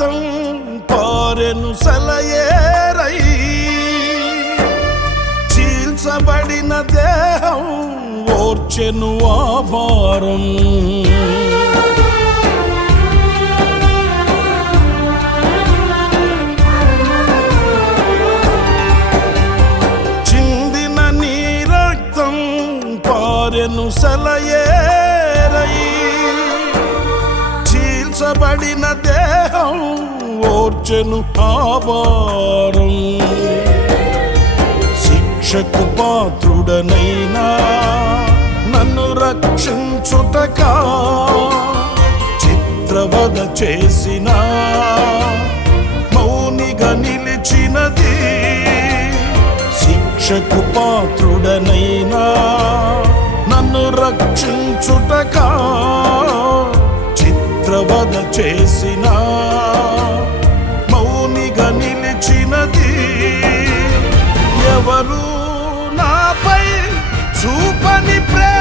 రక్తం పారెను సెలయేరై, చీల్చబడిన దేహం ఓర్చెను ఆ భారం. చిందిన నీ రక్తం పారెను సెలయేరై, చీల్చబడిన దేహం ఓర్చెను ఆ భారం. శిక్షకు పాత్రుడనైనా నన్ను రక్షించుటకా చిత్రవద చేసిన మౌనిగా నిలిచినది. శిక్షకు పాత్రుడనైనా నన్ను రక్షించుటకా చిత్రవద చేసిన మౌనిగా నిలిచినది. ఎవరు నాపై చూపని ప్రేమ